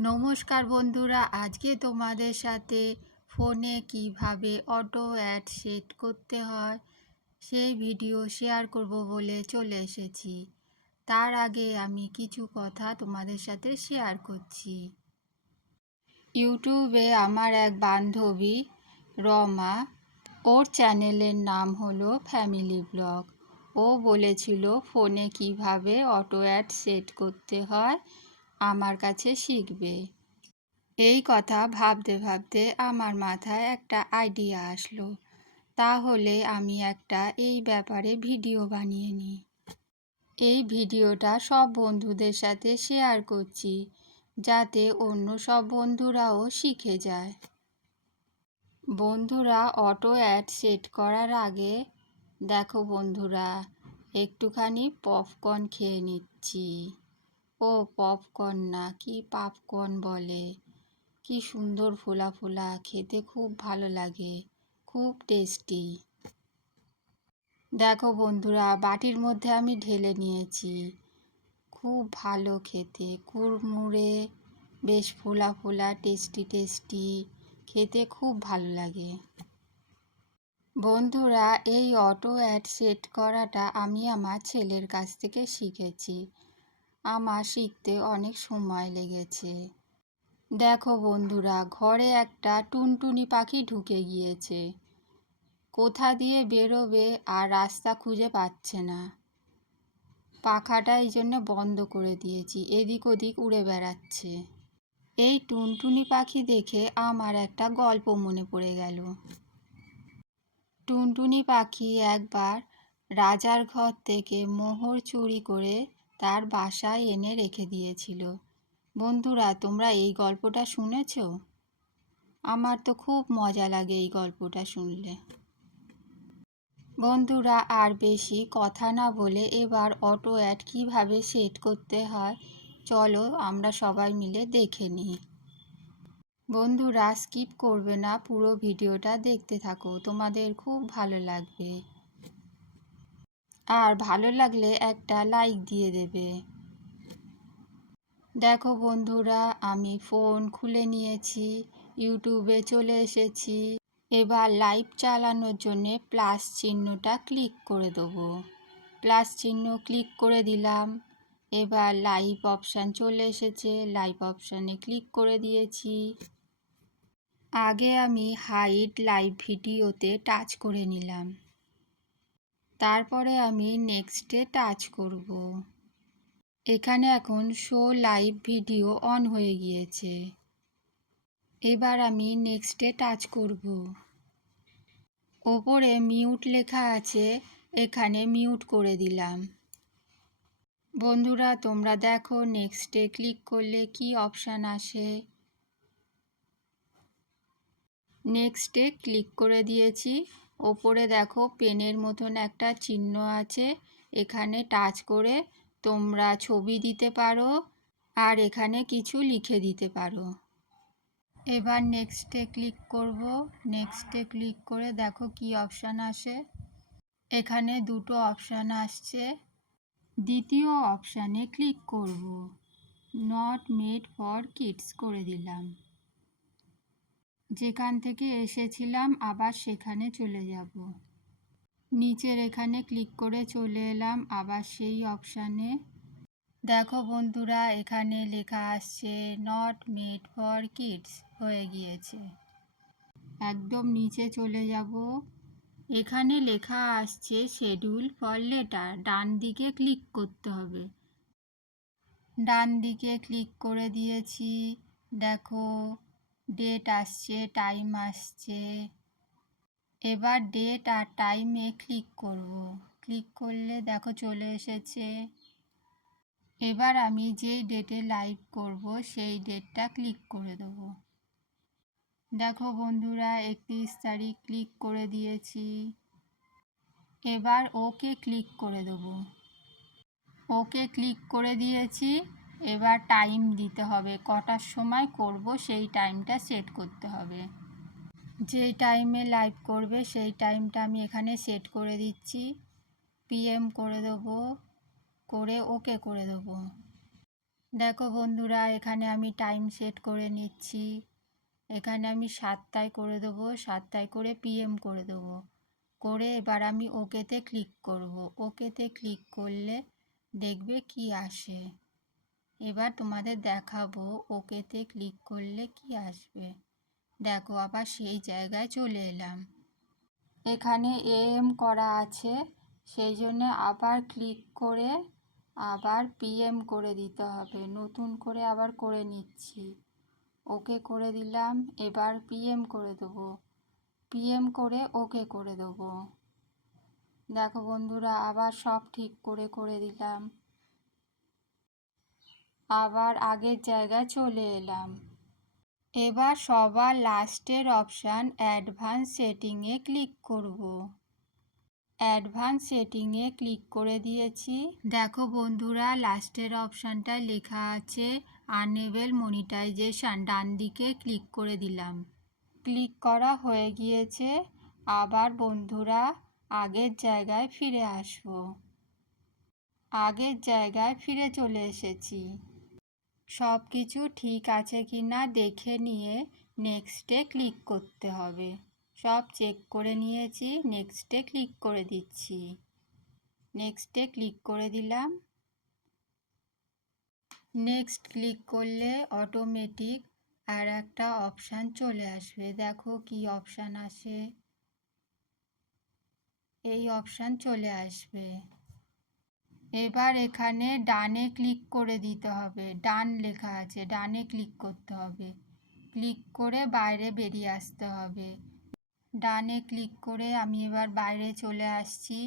নমস্কার বন্ধুরা, আজকে তোমাদের সাথে ফোনে কিভাবে অটো অ্যাড সেট করতে হয় সেই ভিডিও শেয়ার করব বলে চলে এসেছি। তার আগে আমি কিছু কথা তোমাদের সাথে শেয়ার করছি। ইউটিউবে আমার এক বান্ধবী রমা, ওর চ্যানেলের নাম হলো ফ্যামিলি ব্লগ। ও বলেছিল ফোনে কিভাবে অটো অ্যাড সেট করতে হয় আমার কাছে শিখবে। এই কথা ভাবতে ভাবতে আমার মাথায় একটা আইডিয়া আসলো, তাহলে আমি একটা এই ব্যাপারে ভিডিও বানিয়ে নিই। এই ভিডিওটা সব বন্ধুদের সাথে শেয়ার করছি, যাতে অন্য সব বন্ধুরাও শিখে যায়। বন্ধুরা, অটো অ্যাড সেট করার আগে দেখো বন্ধুরা, একটুখানি পপকর্ন খেয়ে নিচ্ছি। ও পপকর্ন না, কি পাপকর্ন বলে। কি সুন্দর ফোলা ফোলা, খেতে খুব ভালো লাগে, খুব টেস্টি। দেখো বন্ধুরা, বাটির মধ্যে আমি ঢেলে নিয়েছি। খুব ভালো খেতে, কুড়মুড়ে, বেশ ফোলা ফোলা, টেস্টি টেস্টি, খেতে খুব ভালো লাগে। বন্ধুরা, এই অটো অ্যাড সেট করাটা আমি আমার ছেলের কাছ থেকে শিখেছি। আমার শিখতে অনেক সময় লেগেছে। দেখো বন্ধুরা, ঘরে একটা টুনটুনি পাখি ঢুকে গিয়েছে। কোথা দিয়ে বেরোবে আর রাস্তা খুঁজে পাচ্ছে না। পাখাটা এই জন্য বন্ধ করে দিয়েছি, এদিক ওদিক উড়ে বেড়াচ্ছে। এই টুনটুনি পাখি দেখে আমার একটা গল্প মনে পড়ে গেল। টুনটুনি পাখি একবার রাজার ঘর থেকে মোহর চুরি করে তার বাসায় এনে রেখে দিয়েছিল। বন্ধুরা, তোমরা এই গল্পটা শুনেছ? আমার তো খুব মজা লাগে এই গল্পটা শুনলে। বন্ধুরা, আর বেশি কথা না বলে এবার অটো অ্যাড কীভাবে সেট করতে হয় চলো আমরা সবাই মিলে দেখে নিই। বন্ধুরা, স্কিপ করবে না, পুরো ভিডিওটা দেখতে থাকো, তোমাদের খুব ভালো লাগবে। আর ভালো লাগলে একটা লাইক দিয়ে দেবে। দেখো বন্ধুরা, আমি ফোন খুলে নিয়েছি, ইউটিউবে চলে এসেছি। এবার লাইভ চালানোর জন্যে প্লাস চিহ্নটা ক্লিক করে দেবো। প্লাস চিহ্ন ক্লিক করে দিলাম। এবার লাইভ অপশান চলে এসেছে, লাইভ অপশানে ক্লিক করে দিয়েছি। আগে আমি হাইড লাইভ ভিডিওতে টাচ করে নিলাম। তারপরে আমি নেক্সটে টাচ করব। এখানে এখন শো লাইভ ভিডিও অন হয়ে গিয়েছে। এবার আমি নেক্সটে টাচ করব। ওপরে মিউট লেখা আছে, এখানে মিউট করে দিলাম। বন্ধুরা, তোমরা দেখো নেক্সটে ক্লিক করলে কি অপশান আসে। নেক্সটে ক্লিক করে দিয়েছি। ওপরে দেখো পেনের মতন একটা চিহ্ন আছে, এখানে টাচ করে তোমরা ছবি দিতে পারো আর এখানে কিছু লিখে দিতে পারো। এবার নেক্সটে ক্লিক করব। নেক্সটে ক্লিক করে দেখো কি অপশান আসে। এখানে দুটো অপশান আসছে। দ্বিতীয় অপশানে ক্লিক করব। নট মেড ফর কিডস করে দিলাম। যেখান থেকে এসেছিলাম আবার সেখানে চলে যাব। নিচের এখানে ক্লিক করে চলে এলাম আবার সেই অপশানে। দেখো বন্ধুরা, এখানে লেখা আসছে নট মেড ফর কিডস হয়ে গিয়েছে। একদম নিচে চলে যাব। এখানে লেখা আসছে শিডিউল ফর লেটার, ডান দিকে ক্লিক করতে হবে। ডান দিকে ক্লিক করে দিয়েছি। দেখো ডেট আসছে, টাইম আসছে। এবার ডেট আর টাইমে ক্লিক করব। ক্লিক করলে দেখো চলে এসেছে। এবার আমি যেই ডেটে লাইভ করব সেই ডেটটা ক্লিক করে দেব। দেখো বন্ধুরা, 31 তারিখ ক্লিক করে দিয়েছি। এবার ওকে ক্লিক করে দেব। ওকে ক্লিক করে দিয়েছি। এবার টাইম দিতে হবে, কটার সময় করব সেই টাইমটা সেট করতে হবে। যেই টাইমে লাইভ করবে সেই টাইমটা আমি এখানে সেট করে দিচ্ছি। PM করে দেবো, করে ওকে করে দেবো। দেখো বন্ধুরা, এখানে আমি টাইম সেট করে নিচ্ছি। এখানে আমি 7টায় করে দেবো, 7টায় করে PM করে দেবো। করে এবার আমি ওকেতে ক্লিক করব। ওকেতে ক্লিক করলে দেখবে কি আসে। এবার তোমাদের দেখাবো ওকেতে ক্লিক করলে কি আসবে। দেখো, আবার সেই জায়গায় চলে এলাম। এখানে AM করা আছে, সেই জন্য আবার ক্লিক করে আবার PM করে দিতে হবে। নতুন করে আবার করে নিচ্ছি। ওকে করে দিলাম, এবার PM করে দেবো। PM করে ওকে করে দেবো। দেখো বন্ধুরা, আবার সব ঠিক করে করে দিলাম। আবার আগের জায়গায় চলে এলাম। এবার সবার লাস্টের অপশান অ্যাডভান্স সেটিংয়ে ক্লিক করব। অ্যাডভান্স সেটিংয়ে ক্লিক করে দিয়েছি। দেখো বন্ধুরা, লাস্টের অপশানটায় লেখা আছে আনএবল মনিটাইজেশন, ডান দিকে ক্লিক করে দিলাম। ক্লিক করা হয়ে গিয়েছে। আবার বন্ধুরা আগের জায়গায় ফিরে আসব। আগের জায়গায় ফিরে চলে এসেছি। সব কিছু ঠিক আছে কি না দেখে নিয়ে নেক্সটে ক্লিক করতে হবে। সব চেক করে নিয়েছি, নেক্সটে ক্লিক করে দিচ্ছি। নেক্সটে ক্লিক করে দিলাম। নেক্সট ক্লিক করলে অটোমেটিক আর একটা অপশান চলে আসবে। দেখো কি অপশান আসে। এই অপশান চলে আসবে। এবার এখানে ডানে ক্লিক করে দিতে হবে। ডান লেখা আছে, ডানে ক্লিক করতে হবে। ক্লিক করে বাইরে বেরিয়ে আসতে হবে। ডানে ক্লিক করে আমি এবার বাইরে চলে আসছি।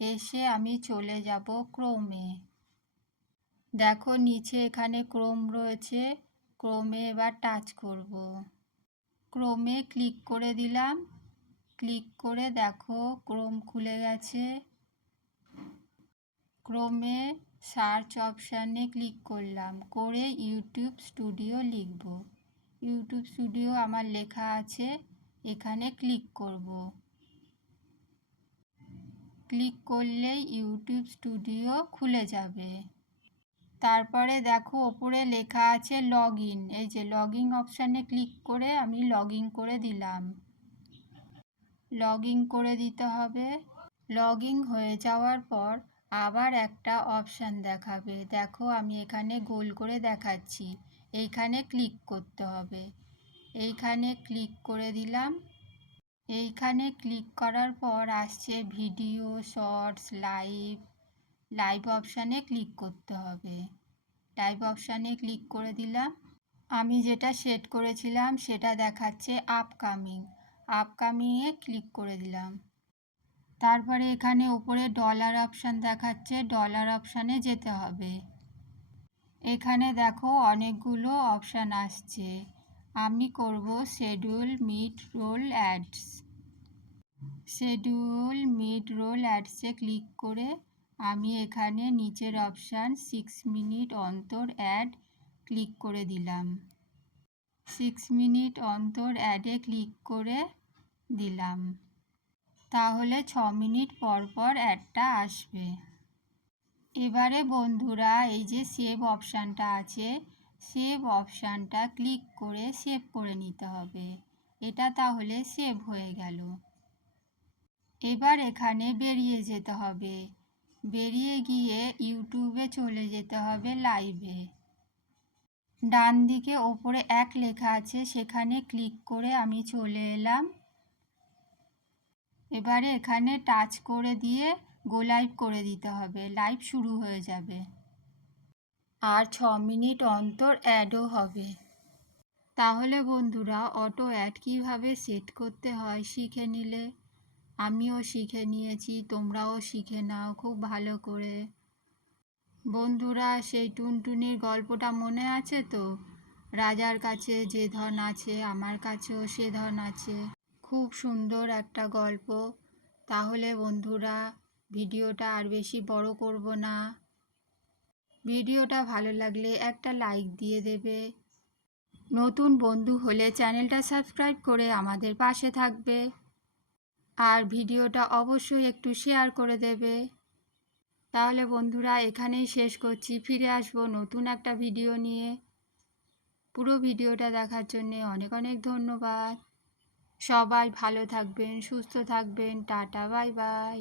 এসে আমি চলে যাব ক্রোমে। দেখো নিচে এখানে ক্রোম রয়েছে, ক্রোমে এবার টাচ করব। ক্রোমে ক্লিক করে দিলাম। ক্লিক করে দেখো ক্রোম খুলে গেছে। ক্রোমে সার্চ অপশানে ক্লিক করলাম, করে ইউটিউব স্টুডিও লিখব। ইউটিউব স্টুডিও আমার লেখা আছে, এখানে ক্লিক করব। ক্লিক করলেই ইউটিউব স্টুডিও খুলে যাবে। তারপরে দেখো ওপরে লেখা আছে লগ ইন। এই যে লগ ইন অপশানে ক্লিক করে আমি লগ ইন করে দিলাম। লগ ইন করে দিতে হবে। লগ ইন হয়ে যাওয়ার পর আবার একটা অপশান দেখাবে। দেখো আমি এখানে গোল করে দেখাচ্ছি, এইখানে ক্লিক করতে হবে। এইখানে ক্লিক করে দিলাম। এইখানে ক্লিক করার পর আসছে ভিডিও, শর্টস, লাইভ। লাইভ অপশানে ক্লিক করতে হবে। লাইভ অপশানে ক্লিক করে দিলাম। আমি যেটা সেট করেছিলাম সেটা দেখাচ্ছে আপকামিং। আপকামিংয়ে ক্লিক করে দিলাম। তারপরে এখানে উপরে ডলার অপশান দেখাচ্ছে, ডলার অপশানে যেতে হবে। এখানে দেখো অনেকগুলো অপশান আসছে। আমি করব schedule mid roll ads. Schedule mid roll অ্যাডসে ক্লিক করে আমি এখানে নিচের অপশান 6 মিনিট অন্তর অ্যাড ক্লিক করে দিলাম। 6 মিনিট অন্তর অ্যাডে ক্লিক করে দিলাম। তাহলে 6 মিনিট পর পর অ্যাডটা আসবে। এবারে বন্ধুরা এই যে সেভ অপশানটা আছে, সেভ অপশানটা ক্লিক করে সেভ করে নিতে হবে। এটা তাহলে সেভ হয়ে গেল। এবার এখানে বেরিয়ে যেতে হবে। বেরিয়ে গিয়ে ইউটিউবে চলে যেতে হবে লাইভে। ডান দিকে ওপরে এক লেখা আছে, সেখানে ক্লিক করে আমি চলে এলাম। এবারে এখানে টাচ করে দিয়ে গো লাইভ করে দিতে হবে, লাইভ শুরু হয়ে যাবে। আর 6 মিনিট অন্তর অ্যাডও হবে। তাহলে বন্ধুরা অটো অ্যাড কীভাবে সেট করতে হয় শিখে নিলে। আমিও শিখে নিয়েছি, তোমরাও শিখে নাও খুব ভালো করে। বন্ধুরা সেই টুনটুনির গল্পটা মনে আছে তো? রাজার কাছে যে ধন আছে আমার কাছেও সে ধন আছে। খুব সুন্দর একটা গল্প। তাহলে বন্ধুরা ভিডিওটা আর বেশি বড় করব না। ভিডিওটা ভালো লাগলে একটা লাইক দিয়ে দেবে। নতুন বন্ধু হলে চ্যানেলটা সাবস্ক্রাইব করে আমাদের পাশে থাকবে। আর ভিডিওটা অবশ্যই একটু শেয়ার করে দেবে। তাহলে বন্ধুরা এখানেই শেষ করছি, ফিরে আসবো নতুন একটা ভিডিও নিয়ে। পুরো ভিডিওটা দেখার জন্যে অনেক অনেক ধন্যবাদ। সবাই ভালো থাকবেন, সুস্থ থাকবেন। Tata, bye bye.